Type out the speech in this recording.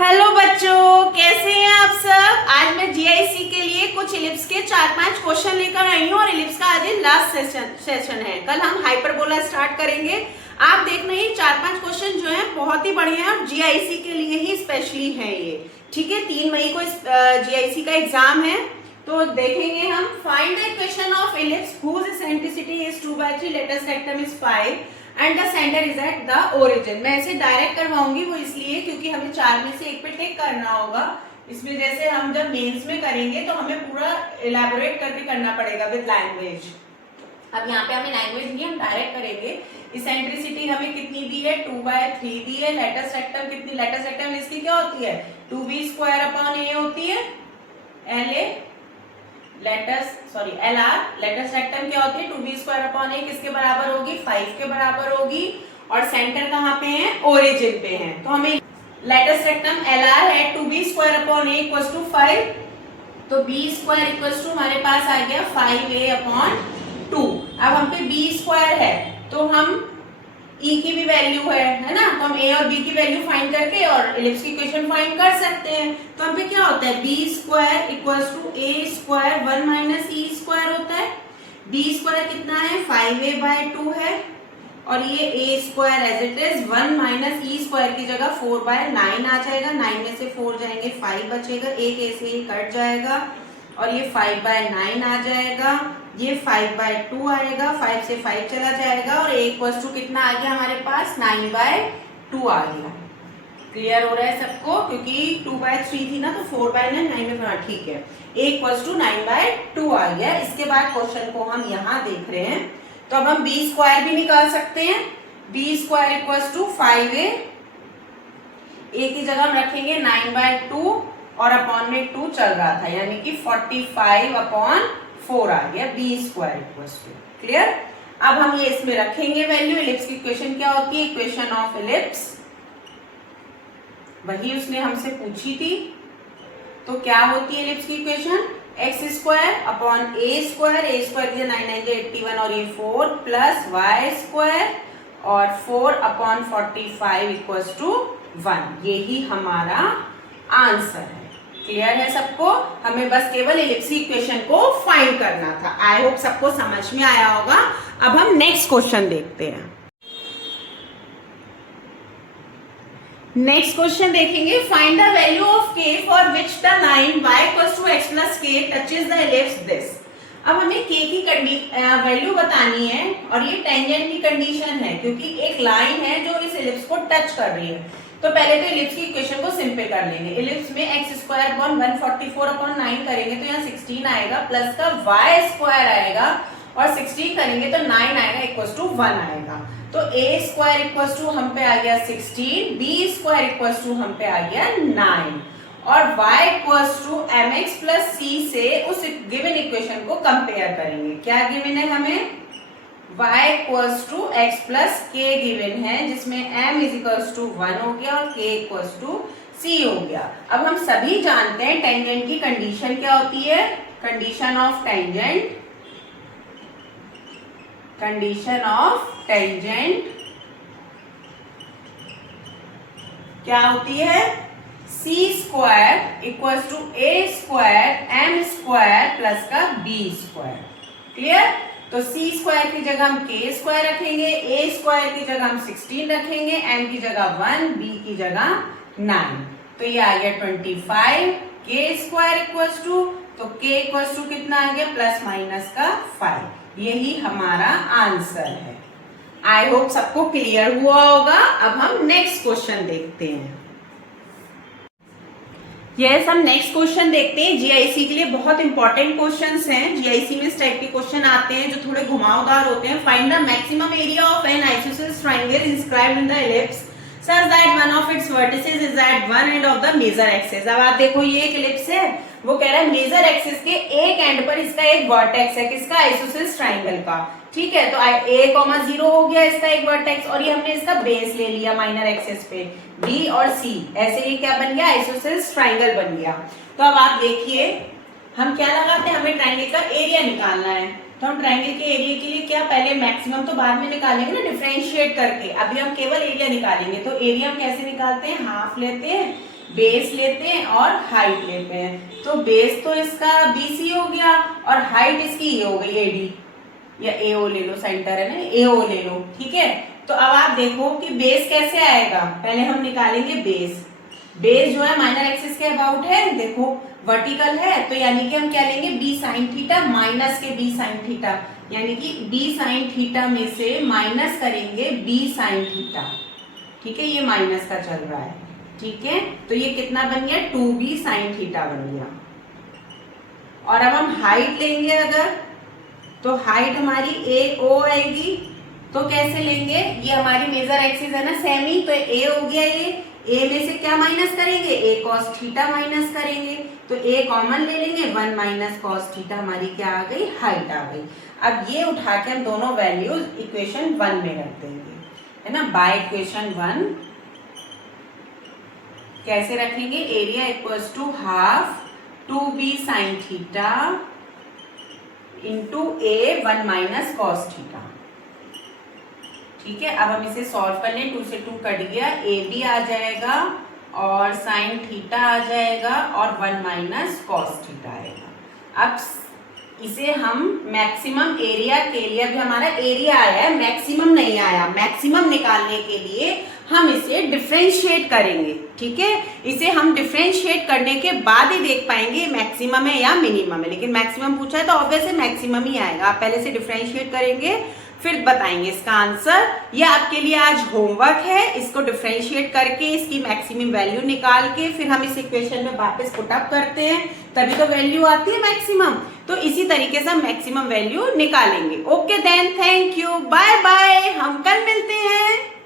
Hello बच्चों, कैसे हैं आप सब। आज मैं जीआईसी के लिए कुछ इलिप्स के 4-5 क्वेश्चन लेकर आई हूँ और इलिप्स का आज लास्ट सेशन है। कल हम हाइपरबोला स्टार्ट करेंगे। आप देखना ये 4-5 क्वेश्चन जो हैं बहुत ही बढ़िया है और जीआईसी के लिए ही स्पेशली है ये। ठीक है, 3 मई को जीआईसी का एग्जाम है। तो देखेंगे हम find the equation of ellipse whose eccentricity is 2/3, latus rectum is 5 and the centre is at the origin. मैं इसे डायरेक्ट करवाऊंगी, वो इसलिए क्योंकि हमें 4 में से एक पे टिक करना होगा। इसमें जैसे हम जब मेंस में करेंगे तो हमें पूरा इलैबोरेट करके करना पड़ेगा विद लैंग्वेज। अब यहाँ पे हमें लैंग्वेज नहीं, हम डायरेक्ट करेंगे। इसेंट्रिसिटी हमें कितनी दी है, 2/3 दी है। लेटेस्ट सेक्टम कितनी, लेटेस्ट सेक्टम इसकी क्या होती है, 2b² होती है। LR लेटेस्ट सेक्टम क्या होती है, 2b² किसके बराबर होगी, 5 के बराबर होगी। और सेंटर कहाँ पे है, ओरिजिन पे है। तो हमें लेटेस्ट सेक्टम LR है 2b² 5, तो b² हमारे पास आ गया 5a/2। अब हम पे b² है तो हम E की भी वैल्यू है ना, तो हम A और B की वैल्यू फाइंड करके और इलिप्स की इक्वेशन फाइंड कर सकते हैं। तो हम पे क्या होता है, b² a² 1 - e² होता है। b² कितना है, 5a/2 है और ये a² as it is 1 - e² की जगह 4/9 आ जाएगा। 9 में से 4 जाएंगे 5 बचेगा, एक a से ही कट जाएगा और ये 5/9 आ जाएगा। ये 5/2 आएगा, 5 से 5 चला जाएगा और a कितना आ गया हमारे पास, 9/2 आ गया। क्लियर हो रहा है सबको, क्योंकि 2/3 थी ना तो 4/9 9 में, ठीक है। a 9/2 आ गया। इसके बाद क्वेश्चन को हम यहाँ देख रहे हैं तो अब हम b² भी निकाल सकते हैं। b² 5a, a की जगह हम रखेंगे 9/2 और अपॉन में 2 चल रहा था, यानी कि 45/4 आ गया b²। क्लियर। अब हम ये इसमें रखेंगे वैल्यू। इलिप्स की इक्वेशन क्या होती है, इक्वेशन ऑफ इलिप्स, वही उसने हमसे पूछी थी। तो क्या होती है इलिप्स की इक्वेशन, x² अपॉन a² की 9 9 81 और ये 4 प्लस y² और 4/45 = 1। यही हमारा आंसर है। क्लियर है सबको, हमें बस केवल इलिप्स की इक्वेशन को फाइंड करना था। आई होप सबको समझ में आया होगा। अब हम नेक्स्ट क्वेश्चन देखते हैं। नेक्स्ट क्वेश्चन देखेंगे, find the value of k for which the line y = x + k touches the ellipse this. अब हमें k की वैल्यू बतानी है और ये टेंजेंट की कंडीशन है, क्योंकि एक लाइन है जो इस इलिप्स को टच कर रही है। तो पहले तो इलिप्स की इक्वेशन को सिंपल कर लेंगे। इलिप्स में x² 144/9 करेंगे तो यहाँ 16 आएगा, प्लस का y² आएगा और 16 करेंगे तो 9 आएगा =1 आएगा। तो a² हम पे आ गया 16, b² हम पे आ गया 9 और y mx + c से उस गिवन इक्वेशन को कंपेयर करेंगे। क्या गिवन है हमें, y = x + k गिवन है, जिसमें m = 1 हो गया और k = c हो गया। अब हम सभी जानते हैं टेंजेंट की कंडीशन क्या होती है, कंडीशन ऑफ टेंजेंट क्या होती है, c² = a² m² प्लस का b²। क्लियर। तो c² की जगह हम k² रखेंगे, a² की जगह हम 16 रखेंगे, m की जगह 1, b की जगह 9। तो ये आ गया 25। k² तो k कितना आ गया, ±5। यही हमारा आंसर है। आई होप सबको क्लियर हुआ होगा। अब हम नेक्स्ट क्वेश्चन देखते हैं। यस, हम नेक्स्ट क्वेश्चन देखते हैं। जीआईसी के लिए बहुत इंपॉर्टेंट क्वेश्चंस हैं। जीआईसी में इस टाइप के क्वेश्चन आते हैं जो थोड़े घुमावदार होते हैं। Find the maximum area of N isosceles triangle inscribed in the ellipse such that one of its vertices is at one end of the major axis। अब आप देखो ये एक इलिप्स है, वो कह रहा है मेजर एक्सिस के एक एंड पर इसका एक वर्टेक्स है, किसका, आइसोसेलेस ट्रायंगल का। ठीक है, तो a, 0 हो गया इसका एक वर्टेक्स और ये हमने इसका बेस ले लिया माइनर एक्सिस पे, b और c। ऐसे ये क्या बन गया, आइसोसेलेस ट्रायंगल बन गया। तो अब आप देखिए हम क्या लगाते हैं, हमें ट्रायंगल का एरिया निकालना है। तो हम ट्रायंगल के एरिया के लिए क्या, पहले मैक्सिमम तो बाद में निकालेंगे ना डिफरेंशिएट करके, अभी हम केवल एरिया निकालेंगे। तो एरिया हम कैसे निकालते हैं, हाफ लेते हैं, बेस लेते हैं और हाइट लेते हैं। तो बेस तो इसका BC हो गया और हाइट इसकी ये हो गई AD या AO ले लो, सेंटर है ना, AO ले लो, ठीक है। तो अब आप देखो कि बेस कैसे आएगा, पहले हम निकालेंगे बेस। बेस जो है माइनर एक्सिस के अबाउट है, देखो वर्टिकल है, तो यानी कि हम क्या लेंगे B sin थीटा माइनस के B sin थीटा, यानी कि B sin थीटा में से माइनस करेंगे B sin थीटा, ठीक है, ये माइनस का चल रहा है, ठीक है। तो ये कितना बन गया 2B sin थीटा बन गया। और अब हम हाइट लेंगे अगर, तो हाइट हमारी AO आएगी, तो कैसे लेंगे, ये हमारी मेजर एक्सिस है ना सेमी, तो A हो गया, ये A में से क्या माइनस करेंगे, A cos थीटा माइनस करेंगे, तो A कॉमन ले लेंगे, 1 माइनस cos थीटा हमारी क्या आ गई, हाइट आ गई। अब ये उठा के हम दोनों वैल्यूज इक्वेशन 1 में रख देंगे, है ना। बाय इक्वेशन 1 कैसे रखेंगे, area equals to half 2B sin theta into A 1 minus cos theta, ठीक है। अब हम इसे सॉल्व कर लें, 2 से 2 कट गया, AB आ जाएगा और sin थीटा आ जाएगा और 1 माइनस cos थीटा आएगा। अब इसे हम मैक्सिमम एरिया के लिए, अभी हमारा एरिया आया है, मैक्सिमम नहीं आया, मैक्सिमम निकालने के लिए हम इसे डिफरेंशिएट करेंगे, ठीक है। इसे हम डिफरेंशिएट करने के बाद ही देख पाएंगे मैक्सिमम है या मिनिमम है, लेकिन मैक्सिमम पूछा है तो ऑब्वियसली मैक्सिमम ही आएगा। आप पहले से डिफरेंशिएट करेंगे फिर बताएंगे इसका आंसर। ये आपके लिए आज होमवर्क है, इसको डिफरेंशिएट करके इसकी मैक्सिमम वैल्यू निकाल के फिर हम इस इक्वेशन में वापस पुट अप करते हैं, तभी तो वैल्यू आती है मैक्सिमम। तो इसी तरीके से हम मैक्सिमम वैल्यू निकालेंगे। Okay then, thank you, bye bye, हम कल मिलते हैं।